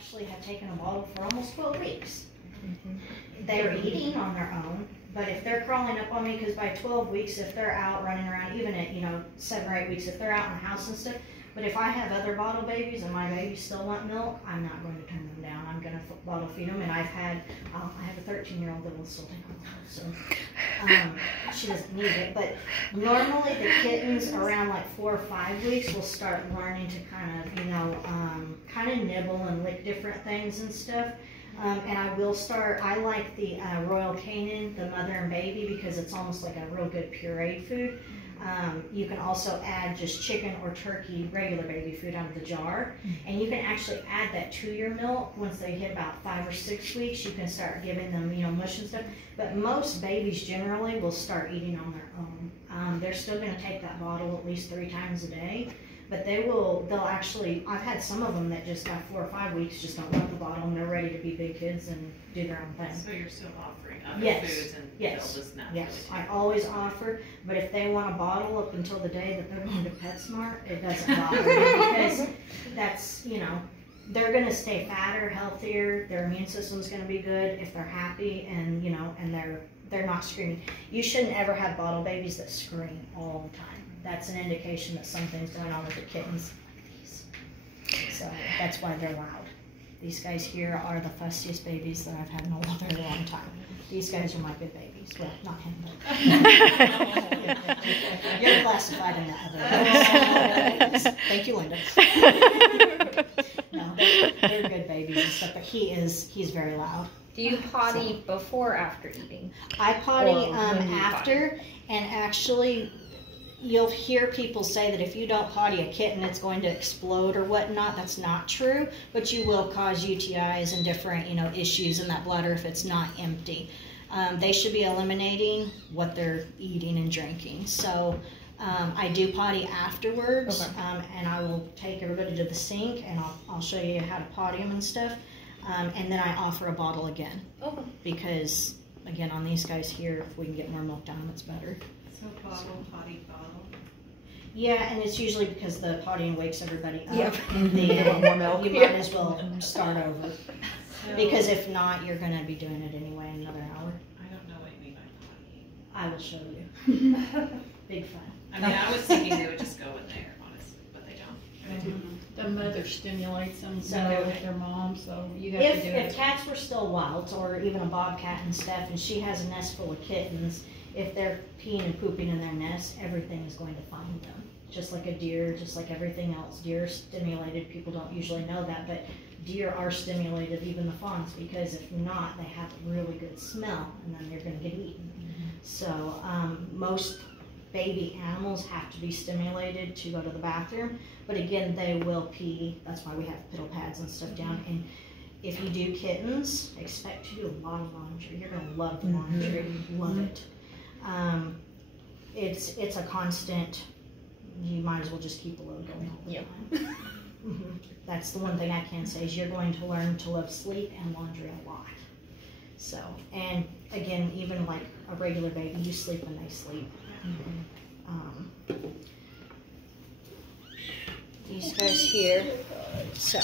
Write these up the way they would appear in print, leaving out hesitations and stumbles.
actually have taken a bottle for almost 12 weeks. They're eating on their own, but if they're crawling up on me, because by 12 weeks, if they're out running around, even at 7 or 8 weeks, if they're out in the house and stuff, but if I have other bottle babies and my babies still want milk, I'm not going to turn them down. I'm going to bottle feed them, and I have a 13-year-old that will still take a bottle, so she doesn't need it. But normally the kittens around like 4 or 5 weeks will start learning to kind of nibble and lick different things and stuff. And I like the Royal Canin, the mother and baby, because it's almost like a real good pureed food. You can also add just chicken or turkey, regular baby food out of the jar. And you can actually add that to your milk once they hit about 5 or 6 weeks. You can start giving them, mush and stuff. But most babies generally will start eating on their own. They're still going to take that bottle at least 3 times a day. But they'll actually, I've had some of them that just got 4 or 5 weeks, just don't want the bottle, and they're ready to be big kids and do their own thing. So you're still offering other foods and they'll just naturally Yes, I always offer, but if they want a bottle up until the day that they're going to PetSmart, it doesn't bother me, because that's, they're going to stay fatter, healthier, their immune system's going to be good if they're happy, and, and they're not screaming. You shouldn't ever have bottle babies that scream all the time. That's an indication that something's going on with the kittens. So that's why they're loud. These guys here are the fussiest babies that I've had in a very long time. These guys are my good babies. Well, not him, but you're classified in the other. Thank you, Linda. No, they're good babies and stuff, but he's very loud. Do you potty before or after eating? I potty after, and actually, you'll hear people say that if you don't potty a kitten, it's going to explode or whatnot. That's not true, but you will cause UTIs and different, issues in that bladder if it's not empty. They should be eliminating what they're eating and drinking. So I do potty afterwards, and I will take everybody to the sink, and I'll show you how to potty them and stuff. And then I offer a bottle again, because again, on these guys here, if we can get more milk down them, it's better. So potty bottle. Yeah, and it's usually because the pottying wakes everybody up. Yep. And they want more milk. You might as well start over. So, because if not, you're going to be doing it anyway in another hour. I don't know what you mean by pottying. I will show you. Big fun. I mean, I was thinking they would just go in there, honestly, but they don't. The mother stimulates them So with their mom, so you have to do it. If cats were still wild, or even a bobcat and stuff, and she has a nest full of kittens, if they're peeing and pooping in their nest, everything is going to find them. Just like a deer, just like everything else. Deer are stimulated. People don't usually know that, but deer are stimulated, even the fawns, because if not, they have a really good smell, and then they're going to get eaten. So most baby animals have to be stimulated to go to the bathroom, but again, they will pee. That's why we have piddle pads and stuff down. And if you do kittens, expect to do a lot of laundry. You're going to love the laundry. Love it. It's a constant. You might as well just keep the load going all the time. That's the one thing I can say is you're going to learn to love sleep and laundry a lot. So, and again, even like a regular baby, you sleep when they sleep. These guys here. So,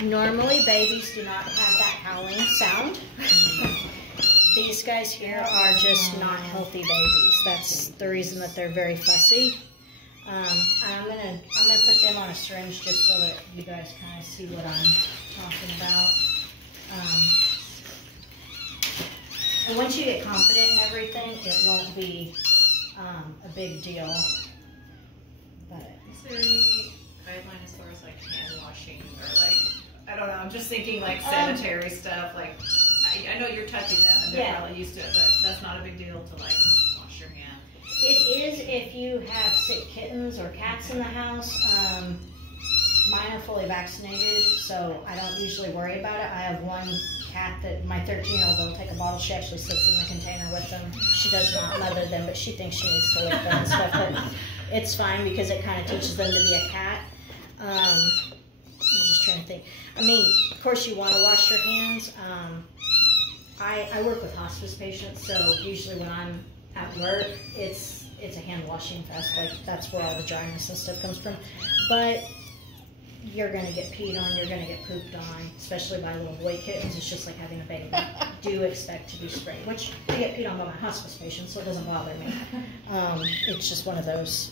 normally babies do not have that howling sound. These guys here are just not healthy babies. That's the reason that they're very fussy. I'm gonna put them on a syringe just so that you guys kind of see what I'm talking about. And once you get confident in everything, it won't be a big deal. But is there any guideline as far as like hand washing or like, I don't know, I'm just thinking like sanitary stuff, like I know you're touching them and they're probably used to it, but that's not a big deal to like wash your hand. It is if you have sick kittens or cats in the house. Mine are fully vaccinated, so I don't usually worry about it. I have one cat that my 13-year-old will take a bottle. She actually sits in the container with them. She does not mother them, but she thinks she needs to lick them and stuff. But it's fine because it kind of teaches them to be a cat. I'm just trying to think. I mean, of course you want to wash your hands. I work with hospice patients, so usually when I'm at work, it's a hand washing fest. Like that's where all the dryness and stuff comes from. But you're gonna get peed on, you're gonna get pooped on, especially by little boy kittens. It's just like having a baby. Do expect to be sprayed, which I get peed on by my hospice patients, so it doesn't bother me. It's just one of those.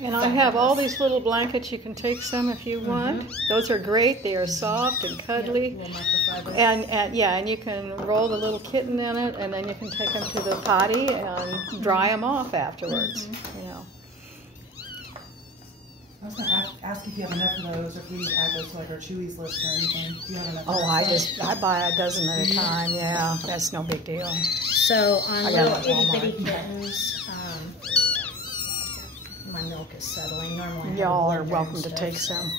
And I have all these little blankets. You can take some if you want. Those are great. They are soft and cuddly. Little microfiber. And you can roll the little kitten in it, and then you can take them to the potty and dry them off afterwards. You know. I was going to ask if you have enough of those, or if we need to add those to like our Chewy's list or anything. Do you have enough? Oh, I buy a dozen at a time. Yeah, that's no big deal. So on I got little it at itty bitty Walmart. kittens, my milk is settling. Normally, I have Y'all a are blender welcome and to stuff. take some.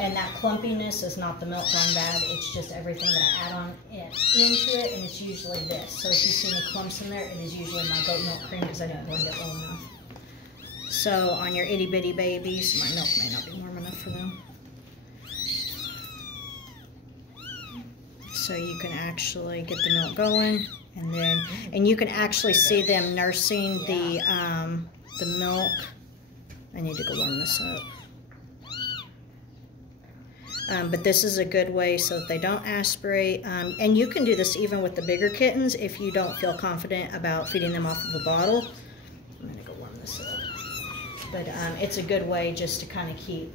And that clumpiness is not the milk gone bad. It's just everything that I add on into it, and it's usually this. So if you see any clumps in there, it is usually my goat milk cream because I didn't blend it well enough. So on your itty bitty babies, my milk may not be warm enough for them. So you can actually get the milk going, and you can actually see them nursing the milk. I need to go warm this up. But this is a good way so that they don't aspirate. And you can do this even with the bigger kittens if you don't feel confident about feeding them off of a bottle. I'm gonna go warm this up. But it's a good way just to kind of keep